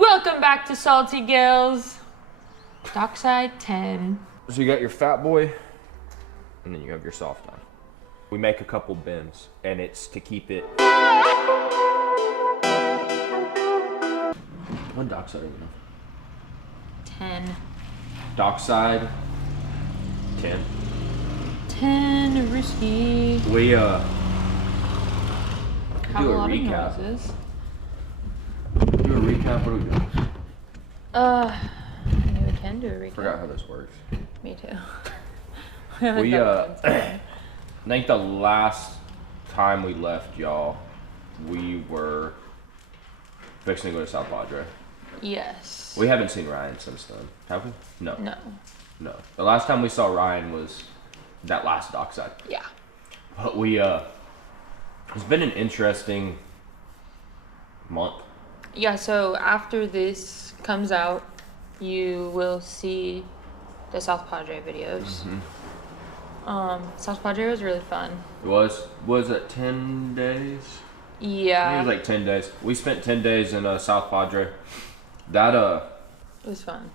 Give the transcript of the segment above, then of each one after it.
Welcome back to SaltyGillz. Dockside 10. So you got your fat boy, and then you have your soft on. We make a couple bends, and it's to keep it. What dockside are we on? 10. Dockside 10. 10 risky. We do a recap. Do a recap. What do we do? I mean, we can do a recap. Forgot how this works. Me too. I think the last time we left y'all, we were fixing to go to South Padre. Yes. We haven't seen Ryan since then, have we? No. No. The last time we saw Ryan was that last dockside. Yeah. But it's been an interesting month. Yeah, so after this comes out, you will see the South Padre videos. Mm-hmm. South Padre was really fun. Was it 10 days? Yeah. I think it was like 10 days. We spent 10 days in South Padre. That it was fun.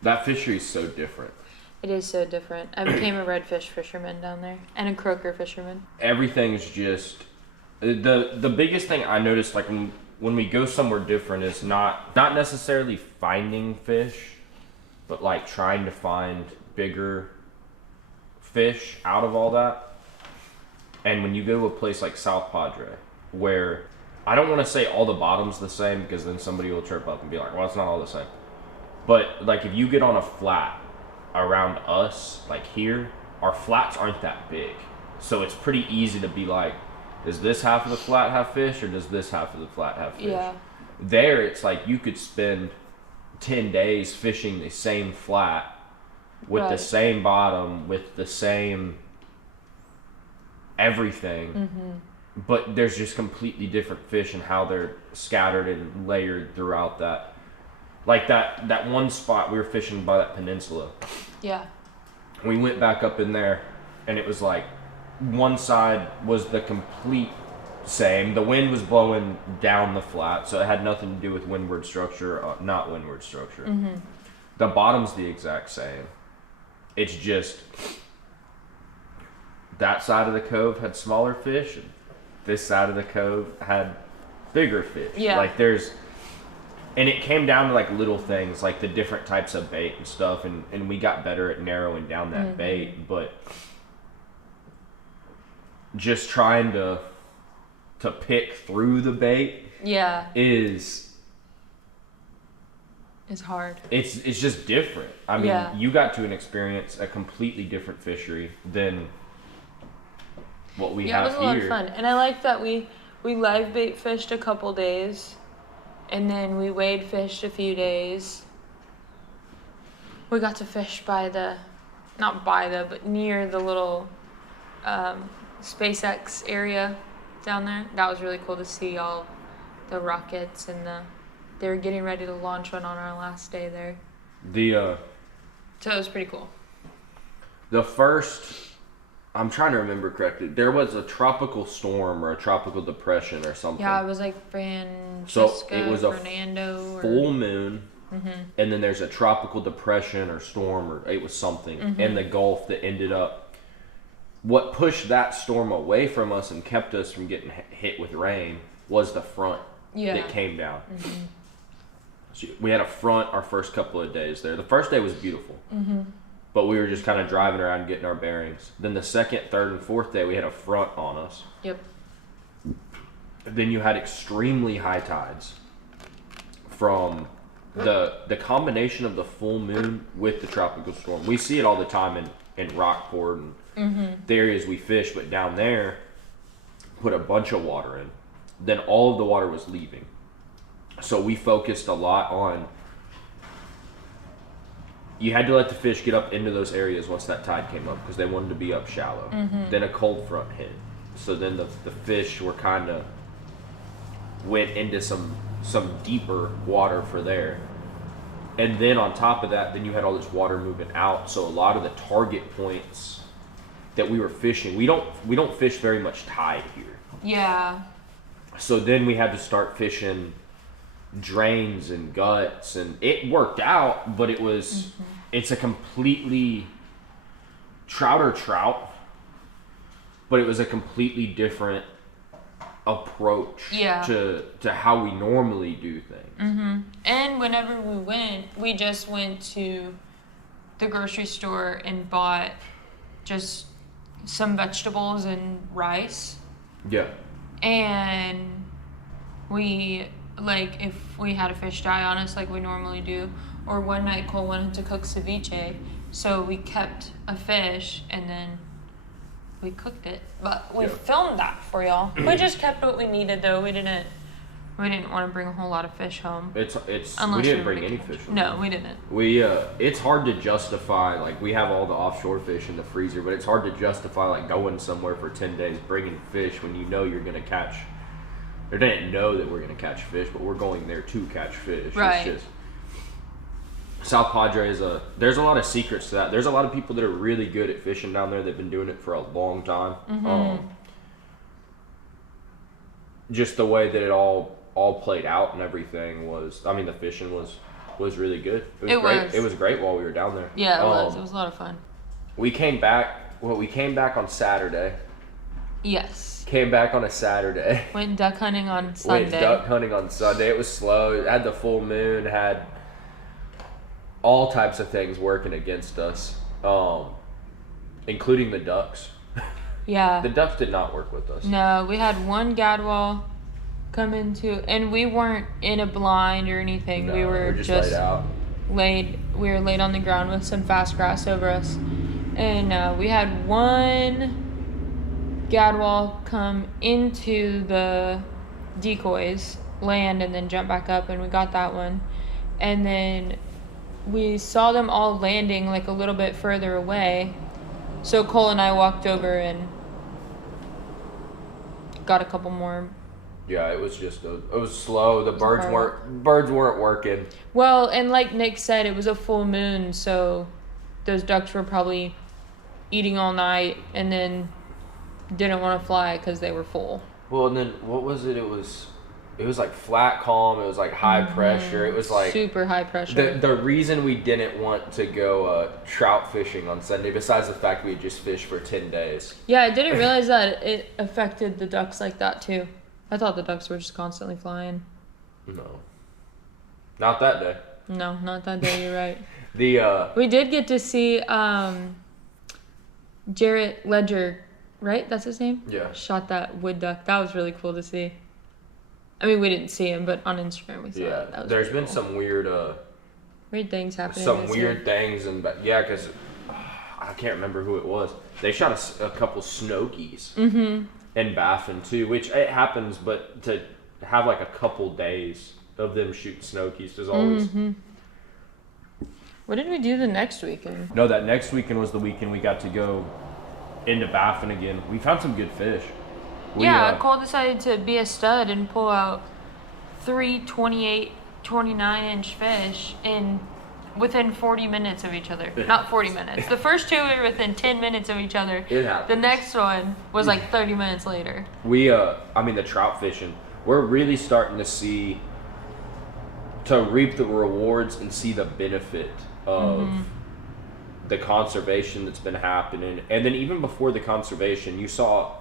That fishery is so different. It is so different. I became a redfish fisherman down there and a croaker fisherman. Everything's just the biggest thing I noticed, like when we go somewhere different, is not necessarily finding fish, but like trying to find bigger fish out of all that. And when you go to a place like South Padre, where I don't want to say all the bottom's the same, because then somebody will chirp up and be like, well, it's not all the same. But like if you get on a flat around us, like here, our flats aren't that big. So it's pretty easy to be like, does this half of the flat have fish, or does this half of the flat have fish? Yeah. There, it's like you could spend 10 days fishing the same flat with the same bottom, with the same everything, but there's just completely different fish and how they're scattered and layered throughout that. Like that one spot we were fishing by that peninsula. Yeah. We went back up in there, and it was like one side was the complete same. The wind was blowing down the flat, so it had nothing to do with windward structure, not windward structure. The bottom's the exact same. It's just that side of the cove had smaller fish, and this side of the cove had bigger fish. Yeah. Like and it came down to like little things, like the different types of bait and stuff, and we got better at narrowing down that bait, but just trying to pick through the bait is hard. It's just different. I mean, you got to experience a completely different fishery than what we have here. It was a lot of fun. And I like that we live bait fished a couple days, and then we wade fished a few days. We got to fish but near the little SpaceX area down there. That was really cool to see all the rockets, and they were getting ready to launch one on our last day there. So it was pretty cool. The first, I'm trying to remember correctly, there was a tropical storm or a tropical depression or something. Yeah, it was like Francesca, so it was Fernando, a full moon, and then there's a tropical depression or storm, or it was something in the Gulf that ended up. What pushed that storm away from us and kept us from getting hit with rain was the front that came down. So we had a front our first couple of days there. The first day was beautiful, but we were just kind of driving around getting our bearings. Then the second, third, and fourth day, we had a front on us. Yep. Then you had extremely high tides from the combination of the full moon with the tropical storm. We see it all the time in Rockport and the areas we fish, but down there, put a bunch of water in. Then all of the water was leaving. So we focused a lot on, you had to let the fish get up into those areas once that tide came up, because they wanted to be up shallow. Then a cold front hit. So then the fish were kind of went into some deeper water for there. And then on top of that, then you had all this water moving out. So a lot of the target points that we were fishing, we don't fish very much tide here. Yeah. So then we had to start fishing drains and guts, and it worked out, but it's a completely trout, but it was a completely different approach to how we normally do things. And whenever we went, we just went to the grocery store and bought just some vegetables and rice. Yeah. And we, like, if we had a fish die on us like we normally do, or one night Cole wanted to cook ceviche, so we kept a fish and then we cooked it. But we filmed that for y'all. We just kept what we needed, though. We didn't want to bring a whole lot of fish home. We didn't bring any fish home. No, we didn't. It's hard to justify, like, we have all the offshore fish in the freezer, but it's hard to justify, like, going somewhere for 10 days bringing fish when you know you're going to catch. They didn't know that we're going to catch fish, but we're going there to catch fish. Right. It's just, South Padre there's a lot of secrets to that. There's a lot of people that are really good at fishing down there. They've been doing it for a long time. Just the way that it all played out and everything the fishing was really good. It was great. It was great while we were down there. Yeah, it was. It was a lot of fun. We came back on Saturday. Yes. Came back on a Saturday. Went duck hunting on Sunday. It was slow. It had the full moon, had all types of things working against us, including the ducks. Yeah. The ducks did not work with us. No, we had one gadwall come into, and we weren't in a blind or anything. No, we were just laid on the ground with some fast grass over us. And we had one gadwall come into the decoys, land, and then jump back up, and we got that one. And then we saw them all landing like a little bit further away. So Cole and I walked over and got a couple more. Yeah, it was slow. The birds weren't working. Well, and like Nick said, it was a full moon, so those ducks were probably eating all night and then didn't want to fly because they were full. Well, and then what was it? It was like flat calm. It was like high pressure. It was like super high pressure. The reason we didn't want to go trout fishing on Sunday, besides the fact we had just fished for 10 days. Yeah, I didn't realize that it affected the ducks like that too. I thought the ducks were just constantly flying. No. Not that day. No, not that day, you're right. We did get to see Jarrett Ledger, right? That's his name? Yeah. Shot that wood duck. That was really cool to see. I mean, we didn't see him, but on Instagram we saw it. That was there's been cool. some weird things happening. Some weird things, and because I can't remember who it was. They shot a couple snow geese in Baffin too, which it happens, but to have like a couple days of them shooting snow geese is always. What did we do the next weekend? No, that next weekend was the weekend we got to go into Baffin again. We found some good fish. Cole decided to be a stud and pull out 3 28, 29-inch fish within 40 minutes of each other. Not 40 minutes. The first two were within 10 minutes of each other. It happens. The next one was like 30 minutes later. The trout fishing, we're really starting to reap the rewards and see the benefit of the conservation that's been happening. And then even before the conservation, you saw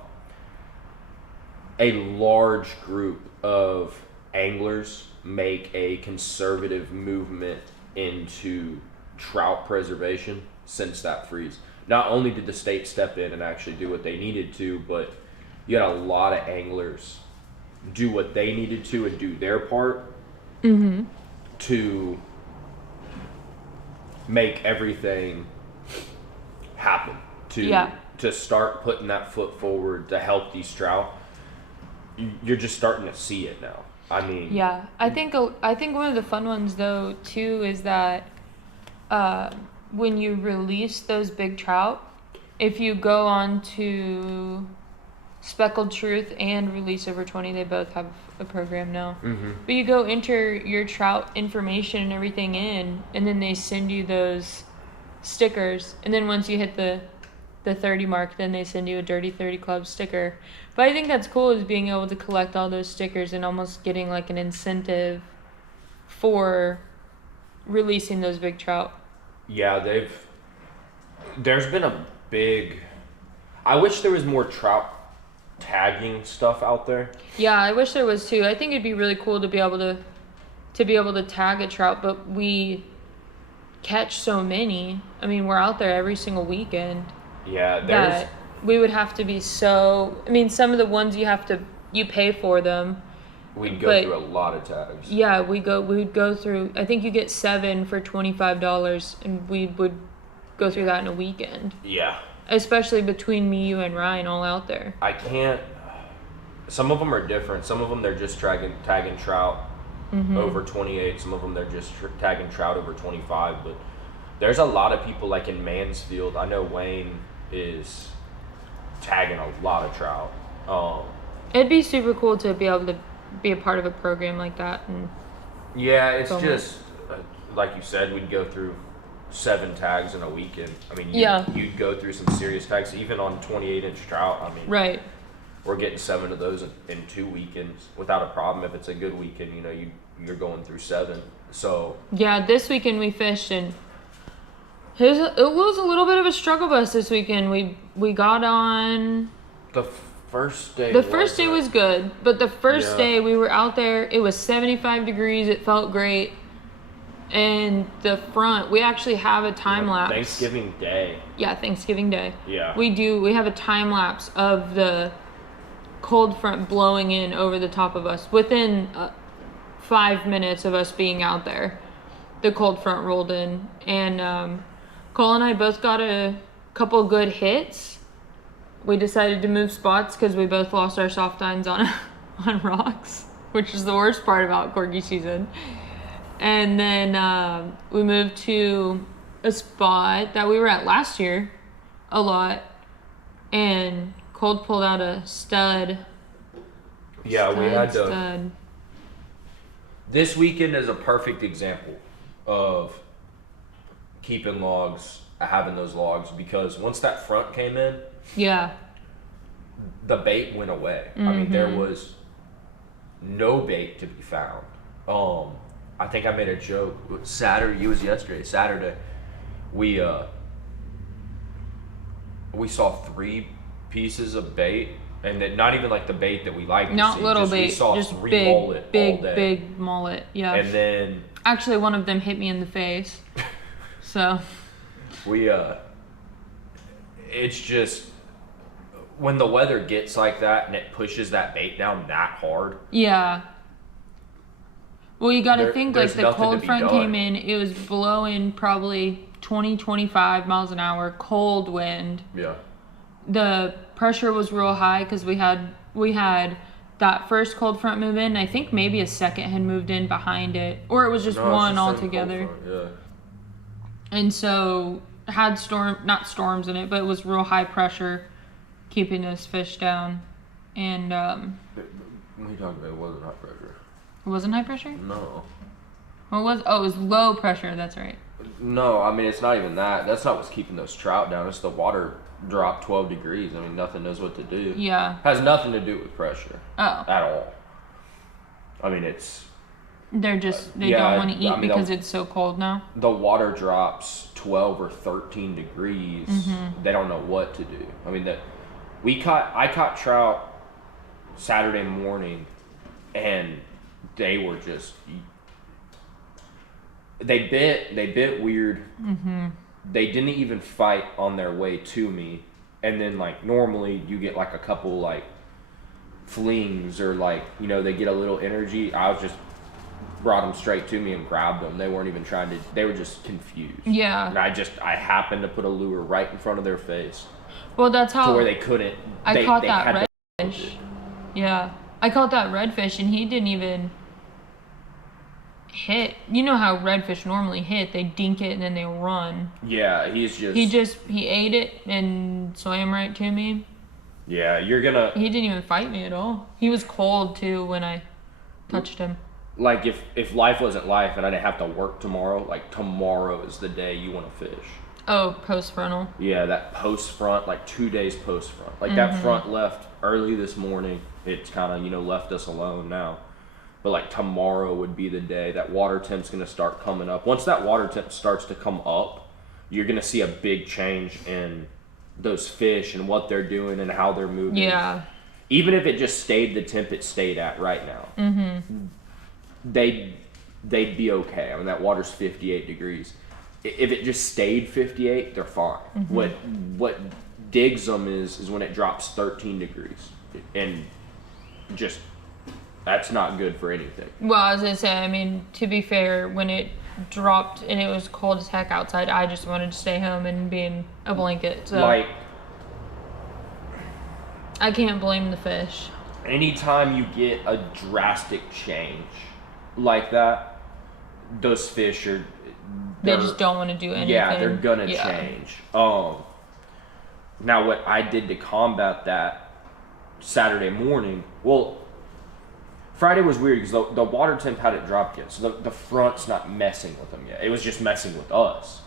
a large group of anglers make a conservative movement into trout preservation since that freeze. Not only did the state step in and actually do what they needed to, but you had a lot of anglers do what they needed to and do their part to make everything happen, to start putting that foot forward to help these trout. You're just starting to see it now. I mean, I think one of the fun ones though too is that when you release those big trout, if you go on to Speckled Truth and Release Over 20, they both have a program now. But you go enter your trout information and everything in, and then they send you those stickers, and then once you hit the 30 mark, then they send you a Dirty 30 Club sticker. But I think that's cool, is being able to collect all those stickers and almost getting like an incentive for releasing those big trout. Yeah, there's been a big, I wish there was more trout tagging stuff out there. Yeah, I wish there was too. I think it'd be really cool to be able to tag a trout, but we catch so many. I mean, we're out there every single weekend. Yeah, that we would have to be so. I mean, some of the ones you pay for them. We'd go through a lot of tags. Yeah, we would go through. I think you get 7 for $25, and we would go through that in a weekend. Yeah. Especially between me, you, and Ryan all out there. I can't. Some of them are different. Some of them they're just tagging trout over 28. Some of them they're just tagging trout over 25. But there's a lot of people like in Mansfield. I know Wayne is tagging a lot of trout. It'd be super cool to be able to be a part of a program like that. And yeah, it's just like you said, we'd go through 7 tags in a weekend. I mean, you'd go through some serious tags, even on 28-inch trout. I mean, right. We're getting 7 of those in 2 weekends without a problem. If it's a good weekend, you know, you're going through 7. So yeah, this weekend we fished, and it was a little bit of a struggle bus this weekend. We got on the first day. The first day was good, but the first day we were out there. It was 75 degrees. It felt great. And the front, we actually have a time lapse. Thanksgiving Day. Yeah, Thanksgiving Day. Yeah. We have a time lapse of the cold front blowing in over the top of us. Within 5 minutes of us being out there, the cold front rolled in. And Cole and I both got a couple good hits. We decided to move spots because we both lost our soft tines on rocks, which is the worst part about corgi season. And then we moved to a spot that we were at last year a lot, and Cold pulled out a stud. Yeah, we had to. Stud. This weekend is a perfect example of keeping logs, having those logs, because once that front came in, yeah, the bait went away. I mean, there was no bait to be found. I think I made a joke. Saturday, it was yesterday. Saturday, we saw 3 pieces of bait, and then not even like the bait that we like. Not to see. little just, bait, we saw just 3 big, mullet big, all day. big mullet. Yeah. And then actually, one of them hit me in the face. So we it's just when the weather gets like that and it pushes that bait down that hard. Yeah. Well, you got to think, like, the cold front came in, it was blowing probably 20, 25 miles an hour, cold wind. Yeah. The pressure was real high because we had that first cold front move in. I think maybe a second had moved in behind it, or it was just one altogether. Yeah. And so it had not storms in it, but it was real high pressure keeping those fish down. And What are you talking about? It wasn't high pressure. It wasn't high pressure? No. Well, it was low pressure, that's right. No, I mean, it's not even that. That's not what's keeping those trout down. It's the water dropped 12 degrees. I mean, nothing knows what to do. Yeah. Has nothing to do with pressure. Oh. At all. I mean, it's... They don't want to eat because it's so cold now? The water drops 12 or 13 degrees. They don't know what to do. I mean, I caught trout Saturday morning, and they were just... They bit weird. They didn't even fight on their way to me. And then, like, normally you get, like, a couple, like, flings or, like, you know, they get a little energy. I was just brought them straight to me and grabbed them. They weren't even trying to... They were just confused. Yeah. And I happened to put a lure right in front of their face. Well, that's how... To where they couldn't... I caught that redfish. Yeah. I caught that redfish, and he didn't even... hit. You know how redfish normally hit? They dink it and then they run. Yeah, he ate it and swam right to me. Yeah, you're gonna... He didn't even fight me at all. He was cold too when I touched him. Like, if life wasn't life and I didn't have to work tomorrow, like, tomorrow is the day you want to fish. Oh, post frontal. Yeah, that post front, like 2 days post front. Like, that front left early this morning. It's kind of, left us alone now. but like tomorrow would be the day that water temp's gonna start coming up. Once that water temp starts to come up, you're gonna see a big change in those fish and what they're doing and how they're moving. Yeah. Even if it just stayed the temp it stayed at right now, they'd be okay. I mean, that water's 58 degrees. If it just stayed 58, they're fine. What digs them is when it drops 13 degrees, and just that's not good for anything. Well, I was gonna say, I mean, to be fair, when it dropped and it was cold as heck outside, I just wanted to stay home and be in a blanket. So Like, I can't blame the fish. anytime you get a drastic change like that, those fish are They just don't want to do anything. Yeah, they're gonna change. Now what I did to combat that Saturday morning, well, Friday was weird because the water temp hadn't dropped yet, so the front's not messing with them yet. It was just messing with us.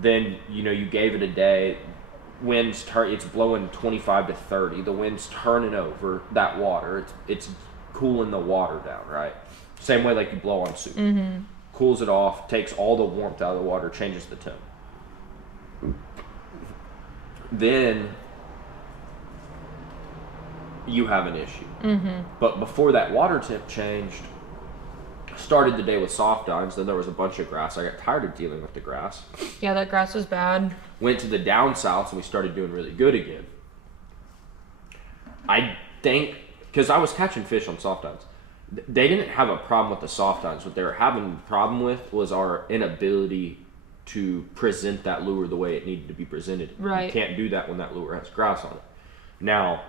Then, you know, you gave it a day, winds it's blowing 25 to 30. The wind's turning over that water. It's cooling the water down, right? Same way like you blow on soup. Cools it off, takes all the warmth out of the water, changes the temp. Then you have an issue. But before that water temp changed, started the day with soft dines, then there was a bunch of grass. I got tired of dealing with the grass. Yeah, that grass was bad. Went to the down south and we started doing really good again. I think, because I was catching fish on soft dines. They didn't have a problem with the soft dines. What they were having a problem with was our inability to present that lure the way it needed to be presented. Right. You can't do that when that lure has grass on it. Now,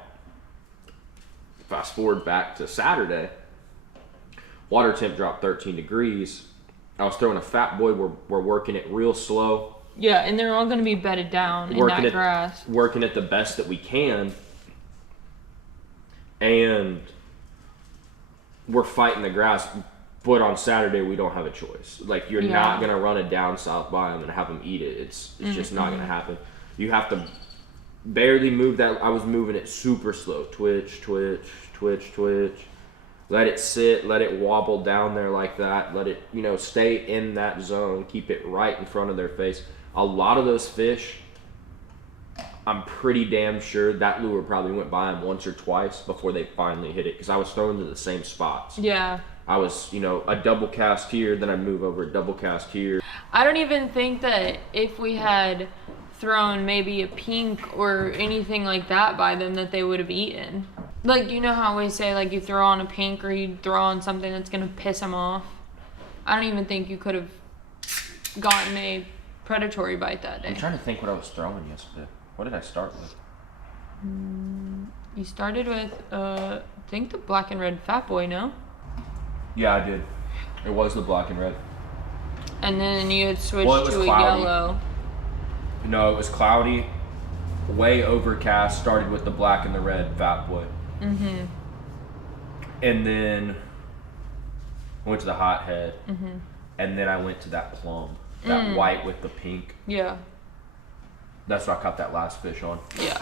fast forward back to Saturday, water temp dropped 13 degrees. I was throwing a fat boy. We're working it real slow. Yeah, and they're all going to be bedded down in that grass. Working it the best that we can. And we're fighting the grass. But on Saturday, we don't have a choice. Like, you're not going to run it down south by them and have them eat it. It's just not going to happen. You have to barely move that. I was moving it super slow. Twitch, twitch, twitch, twitch. Let it sit. Let it wobble down there like that. Let it, you know, stay in that zone. Keep it right in front of their face. A lot of those fish, I'm pretty damn sure that lure probably went by them once or twice before they finally hit it. Because I was throwing to the same spots. Yeah. I was, you know, a double cast here, then I'd move over a double cast here. I don't even think that if we had thrown maybe a pink or anything like that by them that they would have eaten. Like, you know how we say, like, you throw on a pink or you throw on something that's going to piss them off? I don't even think you could have gotten a predatory bite that day. I'm trying to think what I was throwing yesterday. What did I start with? You started with, I think the black and red fat boy, no? Yeah, I did. It was the black and red. And then you had switched to a cloudy. yellow. No, it was cloudy, way overcast, started with the black and the red fat boy. And then I went to the hothead. And then I went to that plum, that white with the pink. Yeah. That's what I caught that last fish on. Yeah.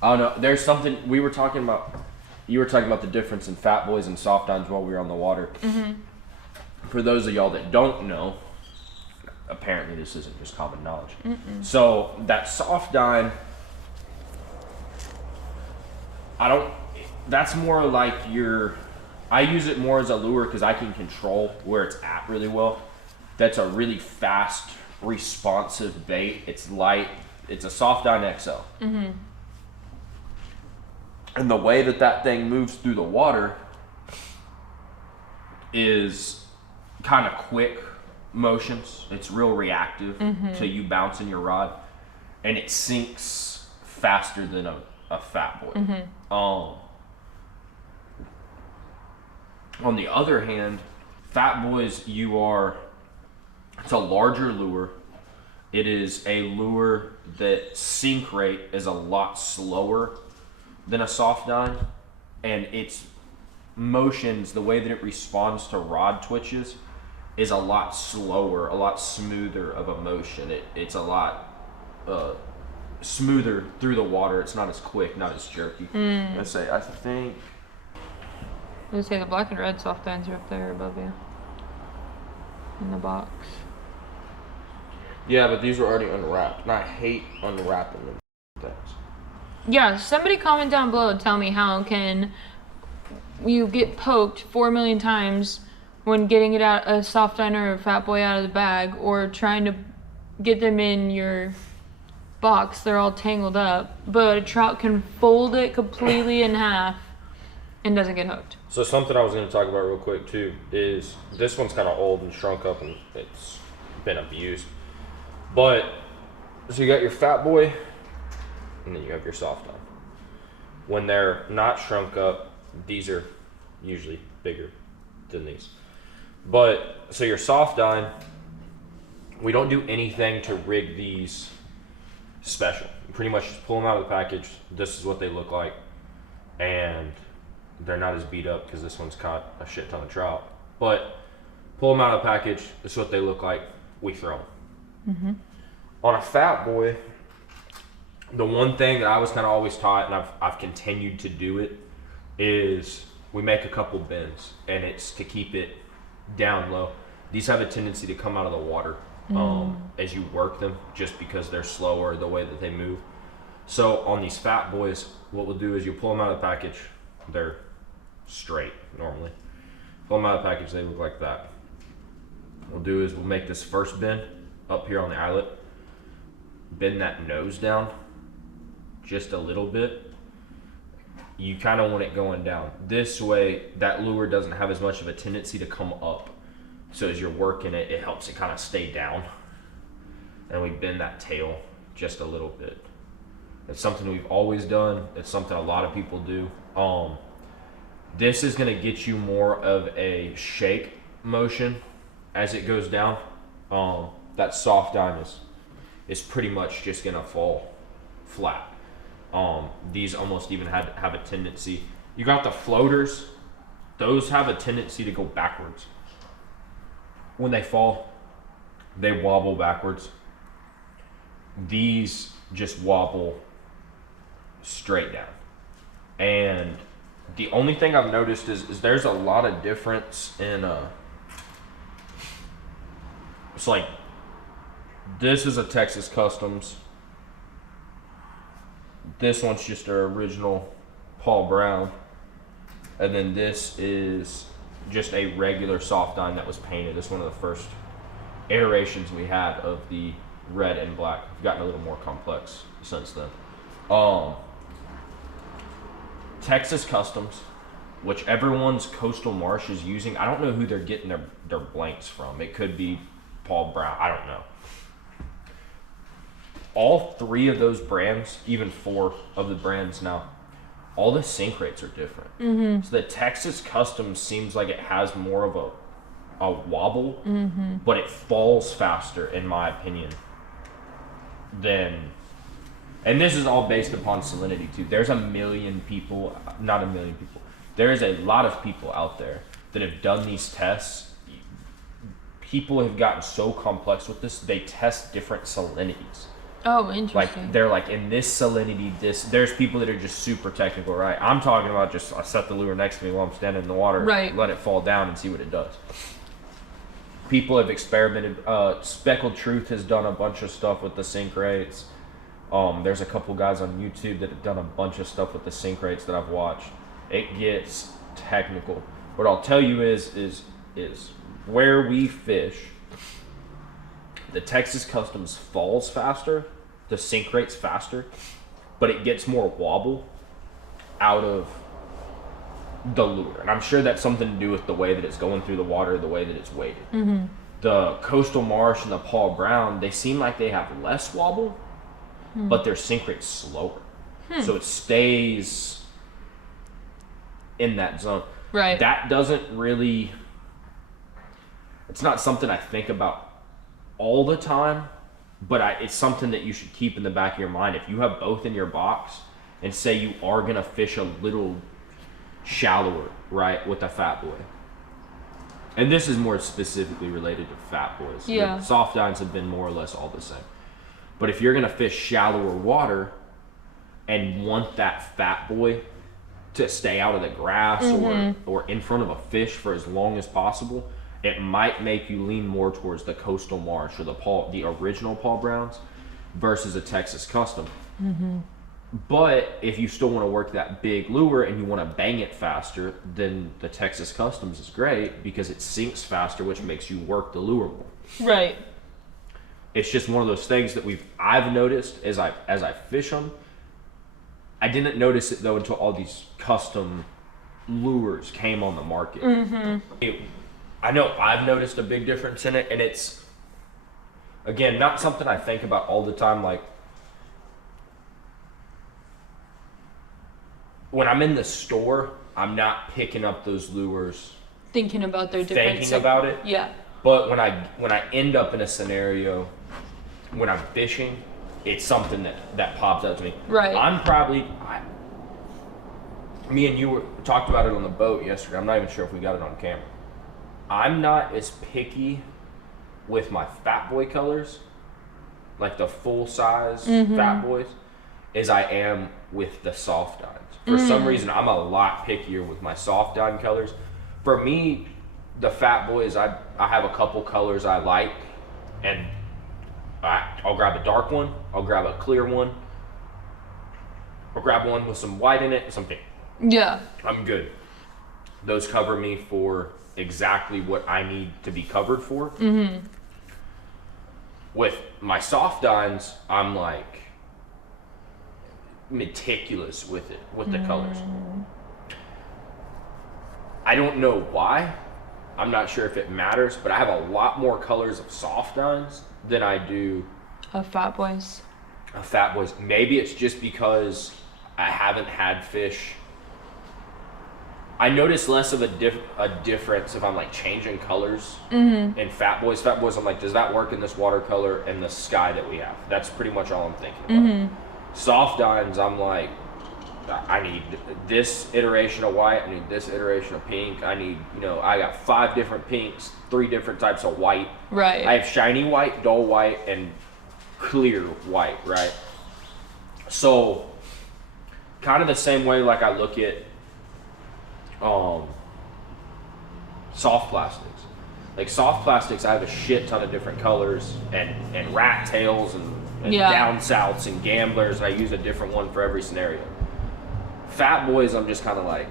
I don't know. There's something we were talking about. You were talking about the difference in fat boys and soft dines while we were on the water. For those of y'all that don't know, apparently this isn't just common knowledge. So that soft dine, that's more like I use it more as a lure because I can control where it's at really well. That's a really fast, responsive bait. It's light. It's a soft dine XL. And the way that thing moves through the water is kind of quick motions. It's real reactive to you bouncing your rod. And it sinks faster than a fat boy. On the other hand, fat boys, it's a larger lure. It is a lure that sink rate is a lot slower than a soft dine, and its motions, the way that it responds to rod twitches, is a lot slower, a lot smoother of a motion. It's a lot smoother through the water. It's not as quick, not as jerky. I think I would say the black and red soft dines are up there above you. In the box. Yeah, but these were already unwrapped, and I hate unwrapping them things. Yeah, somebody comment down below and tell me how can you get poked 4 million times when getting it out a soft diner or a fat boy out of the bag, or trying to get them in your box. They're all tangled up, but a trout can fold it completely in half and doesn't get hooked. So something I was going to talk about real quick too is this one's kind of old and shrunk up and it's been abused. But so you got your fat boy and then you have your soft dine. When they're not shrunk up, these are usually bigger than these. But so your soft dine, we don't do anything to rig these special. You pretty much just pull them out of the package. This is what they look like, and they're not as beat up because this one's caught a shit ton of trout. But pull them out of the package. This is what they look like. We throw them. Mm-hmm. On a fat boy, the one thing that I was kind of always taught, and I've continued to do it, is we make a couple bends, and it's to keep it down low. These have a tendency to come out of the water as you work them, just because they're slower the way that they move. So on these fat boys, what we'll do is you pull them out of the package. They're straight normally. Pull them out of the package, they look like that. What we'll do is we'll make this first bend up here on the eyelet, bend that nose down just a little bit. You kind of want it going down. This way, that lure doesn't have as much of a tendency to come up. So as you're working it, it helps it kind of stay down. And we bend that tail just a little bit. It's something we've always done. It's something a lot of people do. This is gonna get you more of a shake motion as it goes down. That soft dime is pretty much just gonna fall flat. These almost even have a tendency. You got the floaters; those have a tendency to go backwards. When they fall, they wobble backwards. These just wobble straight down. And the only thing I've noticed is there's a lot of difference in it's like this is a Texas Customs. This one's just our original Paul Brown. And then this is just a regular soft dime that was painted. It's one of the first iterations we had of the red and black. We've gotten a little more complex since then. Texas Customs, which everyone's Coastal Marsh is using. I don't know who they're getting their blanks from. It could be Paul Brown. I don't know. All three of those brands, even four of the brands now, all the sink rates are different. Mm-hmm. So the Texas Customs seems like it has more of a wobble, but it falls faster, in my opinion, than... And this is all based upon salinity, too. There's not a million people. There is a lot of people out there that have done these tests. People have gotten so complex with this, they test different salinities. Oh, interesting. Like, they're like, in this salinity, there's people that are just super technical, right? I'm talking about just, I set the lure next to me while I'm standing in the water, right, let it fall down and see what it does. People have experimented. Speckled Truth has done a bunch of stuff with the sink rates. There's a couple guys on YouTube that have done a bunch of stuff with the sink rates that I've watched. It gets technical. What I'll tell you is where we fish, the Texas Customs falls faster, the sink rate's faster, but it gets more wobble out of the lure. And I'm sure that's something to do with the way that it's going through the water, the way that it's weighted. Mm-hmm. The Coastal Marsh and the Paul Brown, they seem like they have less wobble, but their sink rate's slower. So it stays in that zone. Right. That doesn't really... It's not something I think about all the time, but it's something that you should keep in the back of your mind. If you have both in your box, and say you are going to fish a little shallower, right, with a fat boy. And this is more specifically related to fat boys. Yeah. The soft dines have been more or less all the same. But if you're going to fish shallower water and want that fat boy to stay out of the grass or in front of a fish for as long as possible, it might make you lean more towards the coastal marsh or the original Paul Browns versus a Texas custom. But if you still want to work that big lure and you want to bang it faster, then the Texas Customs is great because it sinks faster, which makes you work the lure more. Right. It's just one of those things that I've noticed as I fish them. I didn't notice it though until all these custom lures came on the market. I know I've noticed a big difference in it, and it's, again, not something I think about all the time. Like, when I'm in the store, I'm not picking up those lures Thinking about their different. thinking about it. Yeah. But when I end up in a scenario when I'm fishing, it's something that pops out to me. Right. Me and you talked about it on the boat yesterday. I'm not even sure if we got it on camera. I'm not as picky with my fat boy colors, like the full size fat boys, as I am with the soft dines. For some reason, I'm a lot pickier with my soft dine colors. For me, the fat boys, I have a couple colors I like, and I'll grab a dark one, I'll grab a clear one, I'll grab one with some white in it, something. Yeah. I'm good. Those cover me for exactly what I need to be covered for. With my soft dines, I'm like meticulous with it, with the colors. I don't know why. I'm not sure if it matters, but I have a lot more colors of soft dines than I do Of fat boys. of fat boys. Maybe it's just because I haven't had fish. I notice less of a difference if I'm like changing colors in fat boys. Fat boys, I'm like, does that work in this watercolor and the sky that we have? That's pretty much all I'm thinking about. Soft dines, I'm like, I need this iteration of white, I need this iteration of pink, I need, I got 5 different pinks, 3 different types of white. Right. I have shiny white, dull white, and clear white, right? So, kind of the same way like I look at soft plastics. Like soft plastics, I have a shit ton of different colors and rat tails and down souths and gamblers, and I use a different one for every scenario. Fat boys, I'm just kind of like,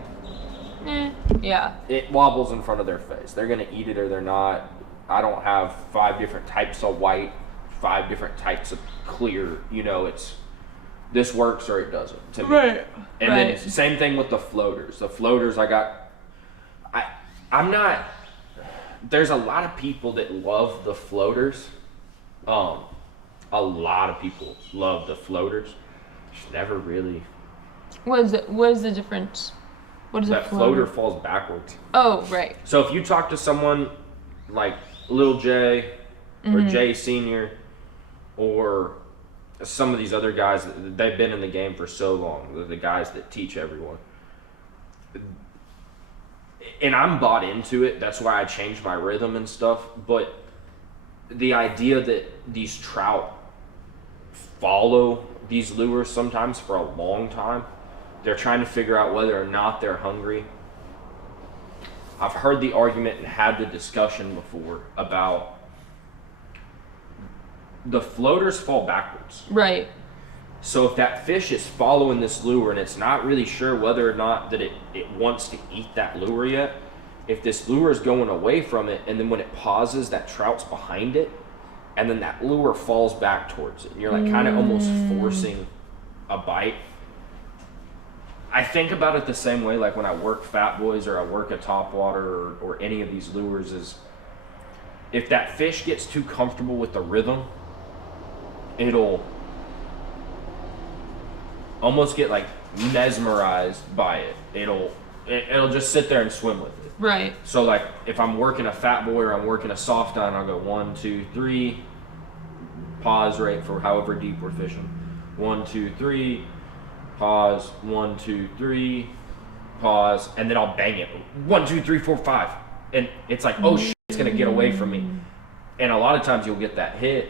yeah. It wobbles in front of their face. They're gonna eat it or they're not. I don't have 5 different types of white, 5 different types of clear. It's this works or it doesn't to me. Right. And then it's the same thing with the floaters. The floaters I'm not, there's a lot of people that love the floaters. A lot of people love the floaters. Just never really. What is the difference? What is that floater falls backwards. Oh, right. So if you talk to someone like Lil J or Jay Senior or some of these other guys, they've been in the game for so long. They're the guys that teach everyone. And I'm bought into it. That's why I changed my rhythm and stuff. But the idea that these trout follow these lures sometimes for a long time, they're trying to figure out whether or not they're hungry. I've heard the argument and had the discussion before about the floaters fall backwards. Right. So if that fish is following this lure and it's not really sure whether or not that it wants to eat that lure yet, if this lure is going away from it and then when it pauses, that trout's behind it, and then that lure falls back towards it, and you're like kind of almost forcing a bite. I think about it the same way like when I work fat boys or I work a topwater or any of these lures, is if that fish gets too comfortable with the rhythm, it'll almost get like mesmerized by it. It'll just sit there and swim with it. Right. So like if I'm working a fat boy or I'm working a soft dine, I'll go 1, 2, 3, pause right for however deep we're fishing. 1, 2, 3, pause. 1, 2, 3, pause, and then I'll bang it. 1, 2, 3, 4, 5, and it's like, oh shit, it's gonna get away from me. And a lot of times you'll get that hit.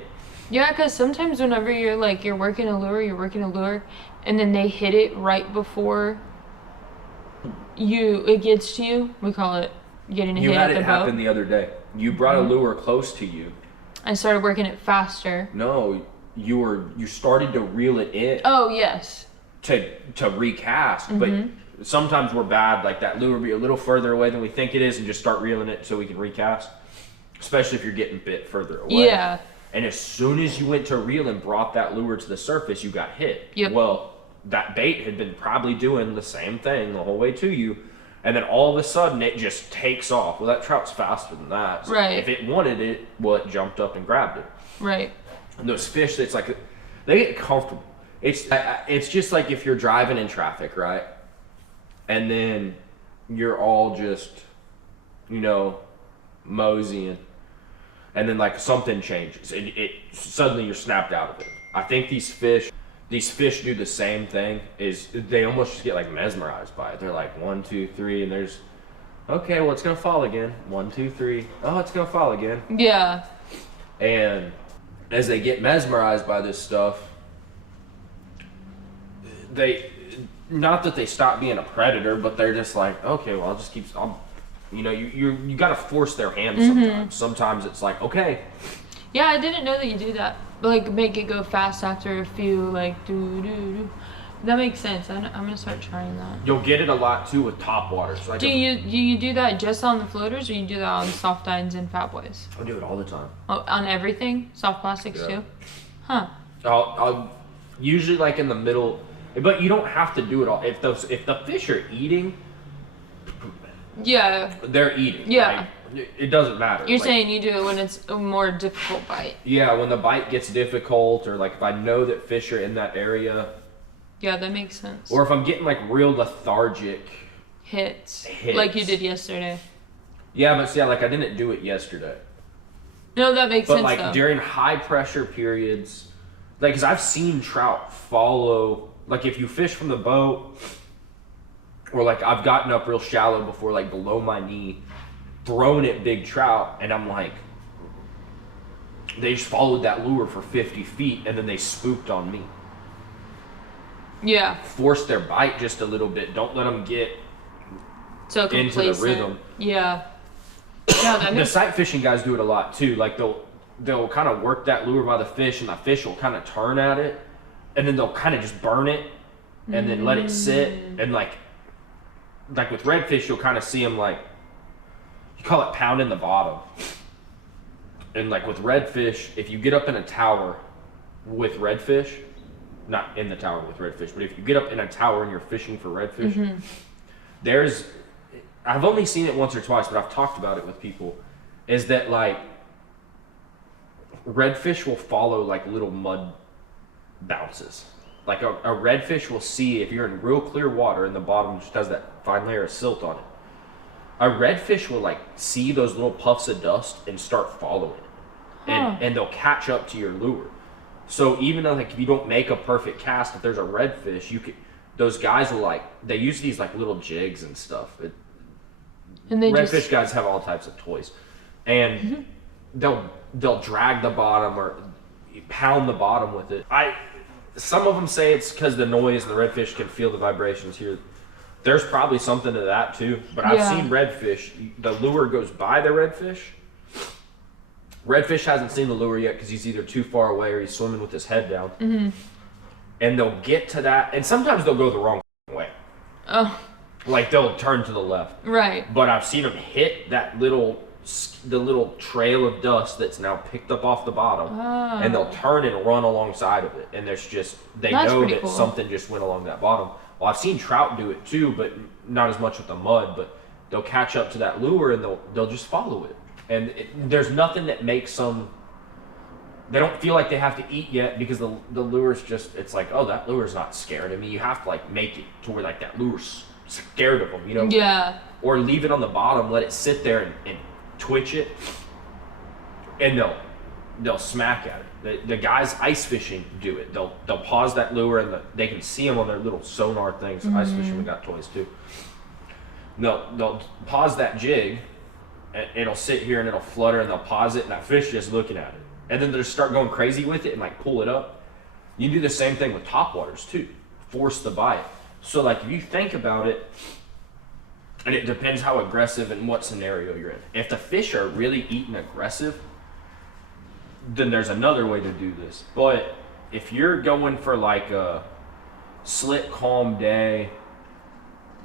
Yeah, because sometimes whenever you're working a lure, and then they hit it right before it gets to you. We call it getting a You hit had at it the happen boat. the other day. You brought a lure close to you. I started working it faster. No, you started to reel it in Oh, yes. to recast, but sometimes we're bad. Like that lure will be a little further away than we think it is, and just start reeling it so we can recast. Especially if you're getting bit further away. Yeah. And as soon as you went to reel and brought that lure to the surface, you got hit. Yep. Well, that bait had been probably doing the same thing the whole way to you, and then all of a sudden it just takes off. Well, that trout's faster than that. So Right. if it wanted it, well, it jumped up and grabbed it. Right. And those fish, it's like they get comfortable. It's just like if you're driving in traffic, right? And then you're all just, moseying, and then like something changes, and it suddenly you're snapped out of it. I think these fish do the same thing. Is they almost just get like mesmerized by it. They're like 1, 2, 3, and there's okay, well it's gonna fall again. 1, 2, 3. Oh, it's gonna fall again. Yeah. And as they get mesmerized by this stuff, not that they stop being a predator, but they're just like, okay, well I'll just keep. You got to force their hand sometimes. Sometimes it's like, okay. Yeah, I didn't know that you do that. Like, make it go fast after a few, like, do. That makes sense. I'm going to start trying that. You'll get it a lot, too, with top waters. Like Do you do that just on the floaters, or you do that on soft dines and fat boys? I do it all the time. Oh, on everything? Soft plastics, Yeah. too? Huh. I'll usually, like, in the middle, but you don't have to do it all. If the fish are eating, Yeah. they're eating. Yeah. Like, it doesn't matter. You're Like, saying you do it when it's a more difficult bite. Yeah, when the bite gets difficult, or like if I know that fish are in that area, Yeah, that makes sense. or if I'm getting like real lethargic. Hits. Like you did yesterday. Yeah, but see, like I didn't do it yesterday. No, that makes But sense, like though. during high pressure periods, like, cause I've seen trout follow, like if you fish from the boat, or like I've gotten up real shallow before, like below my knee, thrown at big trout, and I'm like, they just followed that lure for 50 feet, and then they spooked on me. Yeah. Force their bite just a little bit. Don't let them get So into the complacent. rhythm. Yeah. Yeah, that The makes sight fishing guys do it a lot too. Like they'll kind of work that lure by the fish, and the fish will kind of turn at it, and then they'll kind of just burn it, and then let it sit. And like with redfish, you'll kind of see them like, you call it pounding the bottom. And like with redfish, if you get up in a tower with redfish, not in the tower with redfish, but if you get up in a tower and you're fishing for redfish, I've only seen it once or twice, but I've talked about it with people, is that like redfish will follow like little mud bounces. Like a redfish will see, if you're in real clear water and the bottom just has that fine layer of silt on it, a redfish will like see those little puffs of dust and start following it. And they'll catch up to your lure. So even though like if you don't make a perfect cast, if there's a redfish, those guys will like, they use these like little jigs and stuff. And they Redfish guys have all types of toys, and they'll drag the bottom or pound the bottom with it. Some of them say it's because the noise and the redfish can feel the vibrations here. There's probably something to that too. But I've seen redfish. The lure goes by the redfish. Redfish hasn't seen the lure yet because he's either too far away or he's swimming with his head down. And they'll get to that, and sometimes they'll go the wrong way. Oh. Like they'll turn to the left. Right. But I've seen them hit the little trail of dust that's now picked up off the bottom, and they'll turn and run alongside of it. And there's just, they know that cool. something just went along that bottom. Well, I've seen trout do it too, but not as much with the mud. But they'll catch up to that lure and they'll just follow it. And there's nothing that makes them. They don't feel like they have to eat yet because the lure's just, it's like, oh, that lure's not scared of me. You have to like make it to where like that lure's scared of them, you know? Yeah. Or leave it on the bottom, let it sit there and twitch it, and they'll smack at it. The guys ice fishing do it. They'll pause that lure, and they can see them on their little sonar things. Ice fishing, we got toys too. They'll pause that jig, and it'll sit here and it'll flutter, and they'll pause it, and that fish just looking at it, and then they'll just start going crazy with it and like pull it up. You do the same thing with topwaters too. Force the bite. So like if you think about it, And it depends how aggressive and what scenario you're in. If the fish are really eating aggressive, then there's another way to do this. But if you're going for like a slick, calm day,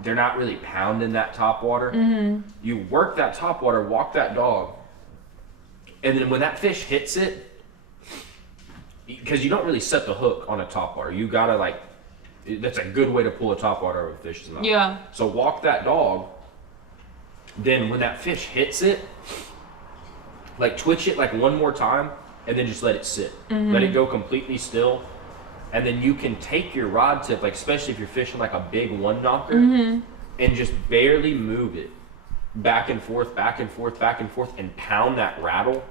they're not really pounding that top water. You work that top water, walk that dog, and then when that fish hits it, because you don't really set the hook on a top water, you gotta like, that's a good way to pull a top water over a fish's mouth. Yeah. So walk that dog, then when that fish hits it, like twitch it like one more time, and then just let it sit. Let it go completely still. And then you can take your rod tip, like especially if you're fishing like a big one knocker, and just barely move it back and forth, back and forth, back and forth, and pound that rattle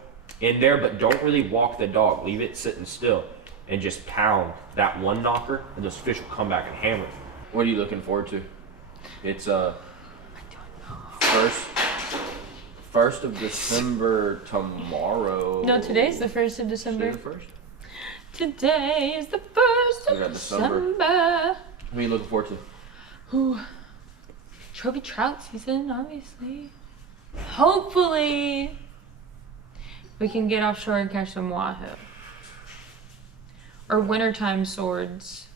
in there, but don't really walk the dog. Leave it sitting still and just pound that one knocker, and those fish will come back and hammer. What are you looking forward to? It's first of December tomorrow. No, today's the 1st of December. Today the 1st? Today is the 1st We got of December. December. What are you looking forward to? Ooh. Trophy trout season, obviously. Hopefully, we can get offshore and catch some wahoo. Or wintertime swords.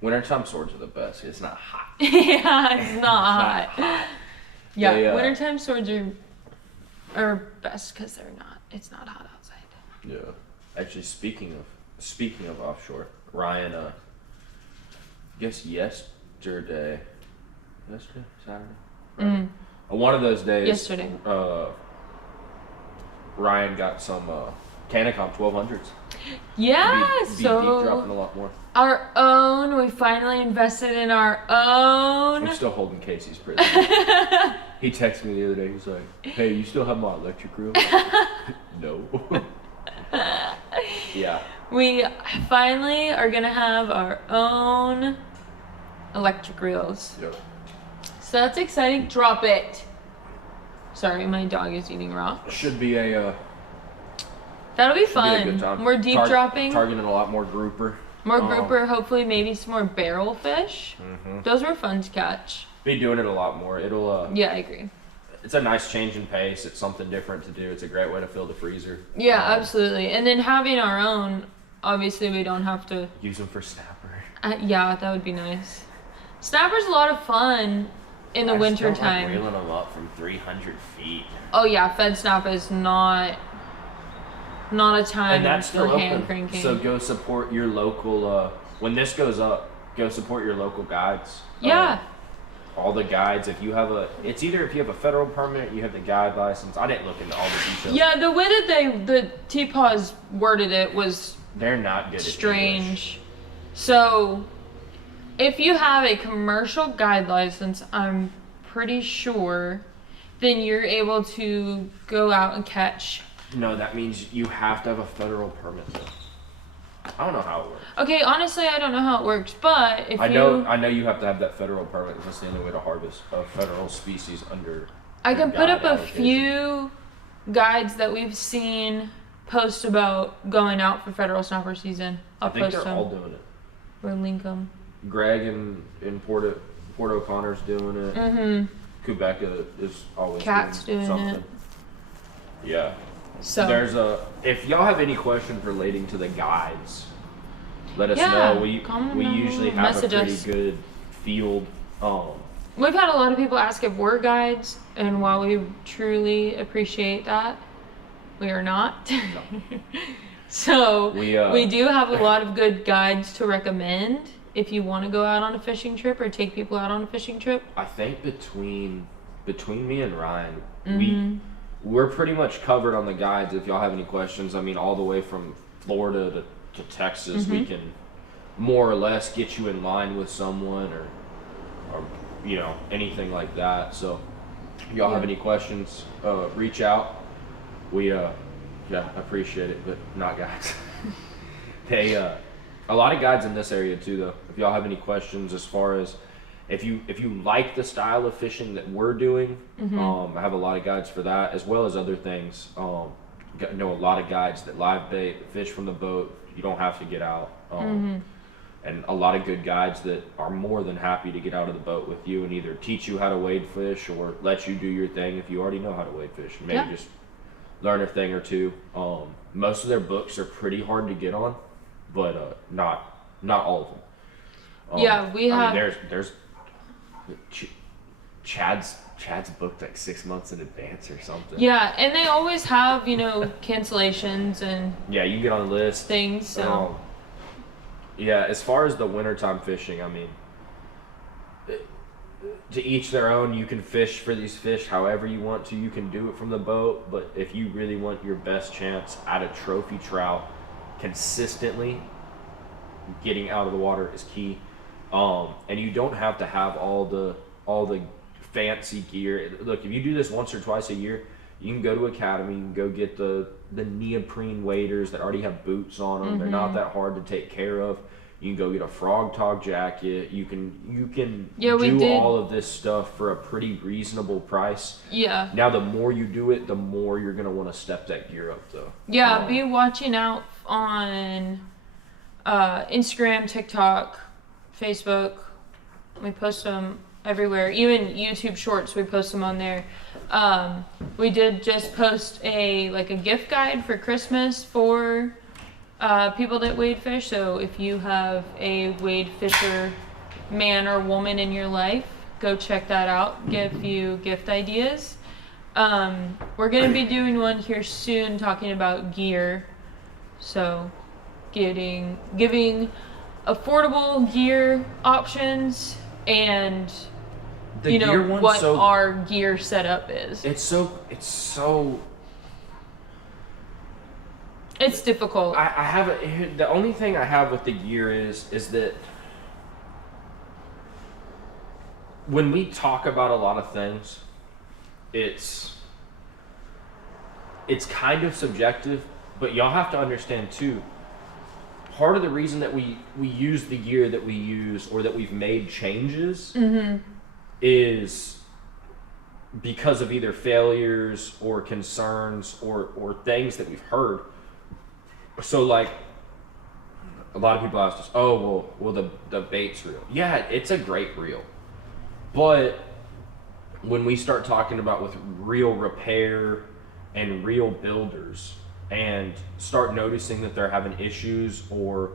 Wintertime swords are the best. It's not hot. Yeah, it's not hot. Yeah, They, wintertime swords are best because it's not hot outside. Yeah. Actually, speaking of offshore, Ryan, I guess Saturday, Friday? One of those days. Yesterday. Ryan got some Canicom 1200s. Yeah, Be so deep dropping a lot more. our own. We finally invested in our own. I'm still holding Casey's prison. He texted me the other day. He's like, "Hey, you still have my electric grill?" No. Yeah. We finally are gonna have our own electric reels. Yep. So that's exciting. Drop it. Sorry, my dog is eating rocks. Should be a That'll be should be a fun. good time. We're deep dropping. Targeting a lot more grouper. More grouper, hopefully maybe some more barrel fish. Those were fun to catch. Be doing it a lot more. It'll Yeah, I agree. It's a nice change in pace. It's something different to do. It's a great way to fill the freezer. Yeah, absolutely. And then having our own, obviously we don't have to. Use them for snapper. Yeah, that would be nice. Snapper's a lot of fun in the winter time. Reeling them up from 300 feet. Oh yeah, fed snap is not a time And that's still for hand open. cranking. So go support your local. When this goes up, go support your local guides. Yeah. All the guides. If you have it's either if you have a federal permit, you have the guide license. I didn't look into all the details. Yeah, the way that the T-Paws worded it was They're not good at strange. English. So, if you have a commercial guide license, I'm pretty sure, then you're able to go out and catch. No, that means you have to have a federal permit though. I don't know how it works. Okay, honestly, I don't know how it works, but if I know you have to have that federal permit because that's the only way to harvest a federal species under. I can put up guide a allocation. few guides that we've seen post about going out for federal snapper season. I'll I think post they're them all doing it. or link them. Greg in Port O'Connor's doing it. Quebec is always Cat's doing something. it. Yeah. So If y'all have any questions relating to the guides, let us Yeah, know. We comment usually below, have a message pretty us. good field. we've had a lot of people ask if we're guides, and while we truly appreciate that, we are not. So we do have a lot of good guides to recommend if you want to go out on a fishing trip or take people out on a fishing trip. I think between me and Ryan, we're pretty much covered on the guides. If y'all have any questions, I mean, all the way from Florida to Texas, we can more or less get you in line with someone or anything like that. So if y'all have any questions, reach out. We appreciate it, but not guides. They a lot of guides in this area too though. If y'all have any questions as far as if you like the style of fishing that we're doing, I have a lot of guides for that as well as other things. Know a lot of guides that live bait, fish from the boat. You don't have to get out. And and a lot of good guides that are more than happy to get out of the boat with you and either teach you how to wade fish or let you do your thing if you already know how to wade fish, and maybe just learn a thing or two. Most of their books are pretty hard to get on, but not all of them. Yeah, we have. I mean, there's Chad's booked like 6 months in advance or something. Yeah, and they always have, cancellations and Yeah, you can get on the list. things. So Yeah, as far as the wintertime fishing, I mean, to each their own. You can fish for these fish however you want to. You can do it from the boat, but if you really want your best chance at a trophy trout consistently, getting out of the water is key. And you don't have to have all the fancy gear. Look, if you do this once or twice a year, you can go to Academy, you can go get the neoprene waders that already have boots on them. They're not that hard to take care of. You can go get a frog tog jacket. You can do all of this stuff for a pretty reasonable price. Yeah. Now, the more you do it, the more you're gonna want to step that gear up, though. Yeah, be watching out on Instagram, TikTok, Facebook. We post them everywhere. Even YouTube Shorts, we post them on there. We did just post a gift guide for Christmas for people that wade fish. So if you have a wade fisher man or woman in your life, go check that out. Give you gift ideas. We're gonna be doing one here soon talking about gear. So giving affordable gear options and what our gear setup is. It's difficult. The only thing I have with the gear is that when we talk about a lot of things, it's kind of subjective, but y'all have to understand too, part of the reason that we use the gear that we use or that we've made changes is because of either failures or concerns or things that we've heard. So like a lot of people ask us, oh well the bait's reel. Yeah, it's a great reel. But when we start talking about with reel repair and reel builders and start noticing that they're having issues, or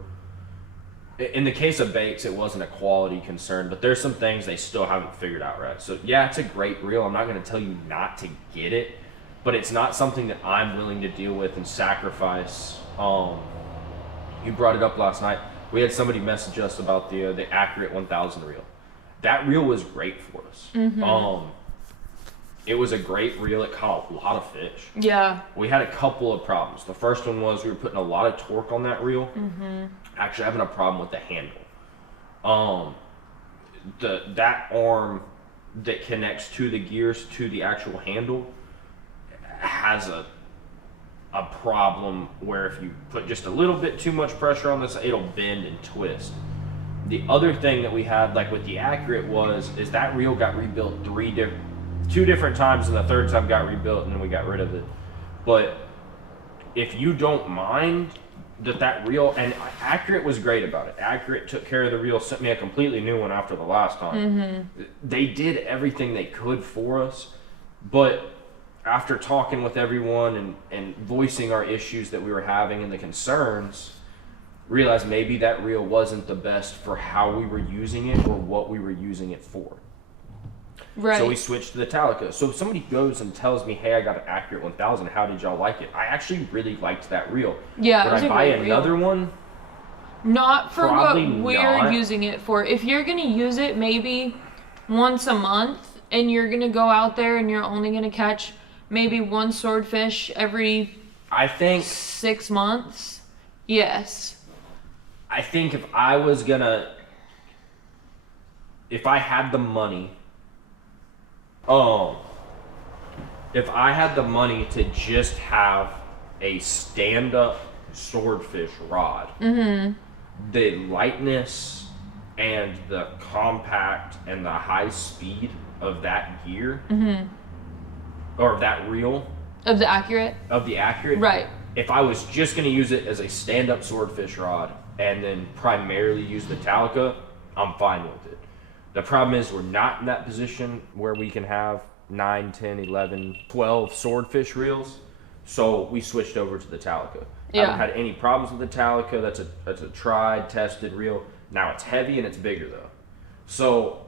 in the case of baits, it wasn't a quality concern, but there's some things they still haven't figured out right. So yeah, it's a great reel. I'm not going to tell you not to get it, but it's not something that I'm willing to deal with and sacrifice. You brought it up last night. We had somebody message us about the Accurate 1000 reel. That reel was great for us. It was a great reel. It caught a lot of fish. Yeah. We had a couple of problems. The first one was we were putting a lot of torque on that reel. Actually having a problem with the handle. That arm that connects to the gears to the actual handle has a problem where if you put just a little bit too much pressure on this, it'll bend and twist. The other thing that we had, like with the Accurate, is that reel got rebuilt two different times, and the third time got rebuilt, and then we got rid of it. But if you don't mind that reel, and Accurate was great about it. Accurate took care of the reel, sent me a completely new one after the last time. They did everything they could for us, but after talking with everyone and voicing our issues that we were having and the concerns, realized maybe that reel wasn't the best for how we were using it or what we were using it for. Right. So we switched to the Talica. So if somebody goes and tells me, hey, I got an Accurate 1000, how did y'all like it? I actually really liked that reel. Yeah. Would I buy another one? Not for what we're using it for. If you're going to use it maybe once a month and you're going to go out there and you're only going to catch maybe one swordfish every 6 months, yes. I think if I had the money, if I had the money to just have a stand-up swordfish rod, the lightness and the compact and the high speed of that gear, or of that reel, of the Accurate, right? If I was just going to use it as a stand-up swordfish rod, and then primarily use the Talica, I'm fine with it. The problem is we're not in that position where we can have 9, 10, 11, 12 swordfish reels. So we switched over to the Talica. Yeah. Haven't had any problems with the Talica. That's a tried, tested reel. Now it's heavy and it's bigger though. So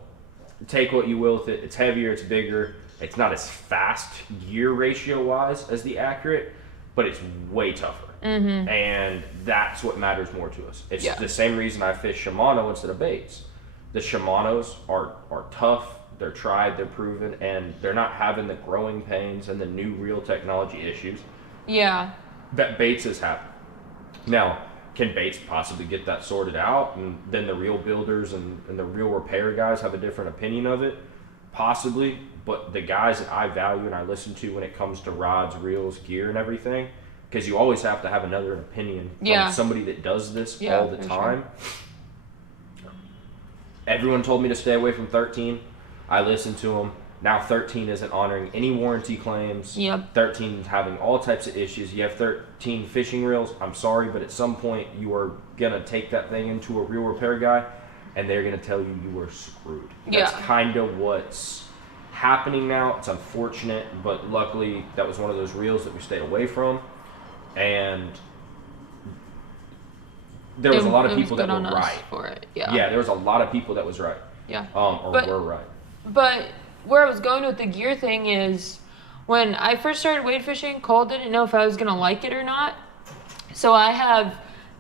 take what you will with it. It's heavier, it's bigger. It's not as fast gear ratio wise as the Accurate, but it's way tougher. Mm-hmm. And that's what matters more to us. It's Yeah. the same reason I fish Shimano instead of baits. The Shimanos are tough, they're tried, they're proven, and they're not having the growing pains and the new reel technology issues Yeah. that baits is having. Now, can baits possibly get that sorted out, and then the reel builders and the reel repair guys have a different opinion of it? Possibly, but the guys that I value and I listen to when it comes to rods, reels, gear, and everything, because you always have to have another opinion Yeah. from somebody that does this Yeah, all the for time. Everyone told me to stay away from 13. I listened to them. Now 13 isn't honoring any warranty claims. Yep. 13 is having all types of issues. You have 13 fishing reels. I'm sorry, but at some point you are gonna take that thing into a reel repair guy, and they're gonna tell you you are screwed. That's Yeah. kind of what's happening now. It's unfortunate, but luckily that was one of those reels that we stayed away from, and there was a lot of It was people that good were on us right. for it. Yeah. Yeah, there was a lot of people that was right. Yeah. Or But- were right. But where I was going with the gear thing is when I first started wade fishing, Cole didn't know if I was going to like it or not. So I have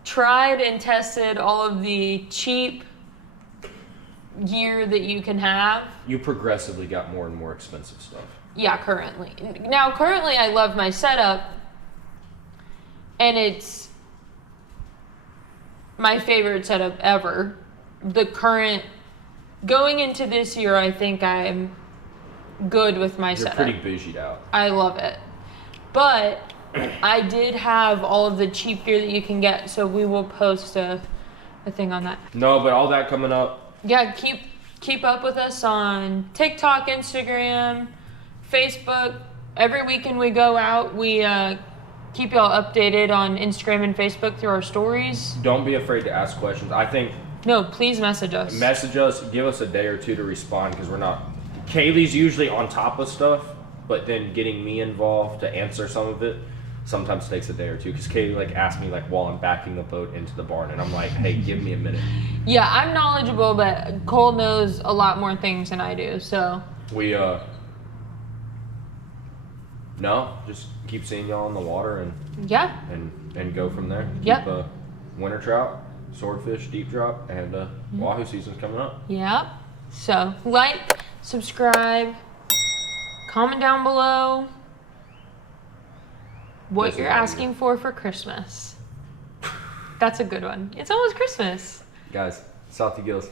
tried and tested all of the cheap gear that you can have. You progressively got more and more expensive stuff. Yeah, currently. Now, currently, I love my setup, and it's my favorite setup ever. The current, going into this year, I think I'm good with my You're setup. pretty bougied out. I love it. But I did have all of the cheap gear that you can get, so we will post a thing on that. No, but all that coming up. Yeah, keep up with us on TikTok, Instagram, Facebook. Every weekend we go out, we keep y'all updated on Instagram and Facebook through our stories. Don't be afraid to ask questions. I think No, please message us. message us, give us a day or two to respond, because we're not. Kaylee's usually on top of stuff, but then getting me involved to answer some of it sometimes takes a day or two, because Kaylee asked me while I'm backing the boat into the barn, and I'm like, hey, give me a minute. Yeah, I'm knowledgeable, but Cole knows a lot more things than I do, so. We no, just keep seeing y'all in the water Yeah, and go from there. Yep. Keep winter trout, swordfish, deep drop, and wahoo season's coming up. yeah. So, like, subscribe, comment down below what This you're is what asking for Christmas. That's a good one. It's almost Christmas. Guys, SaltyGillz.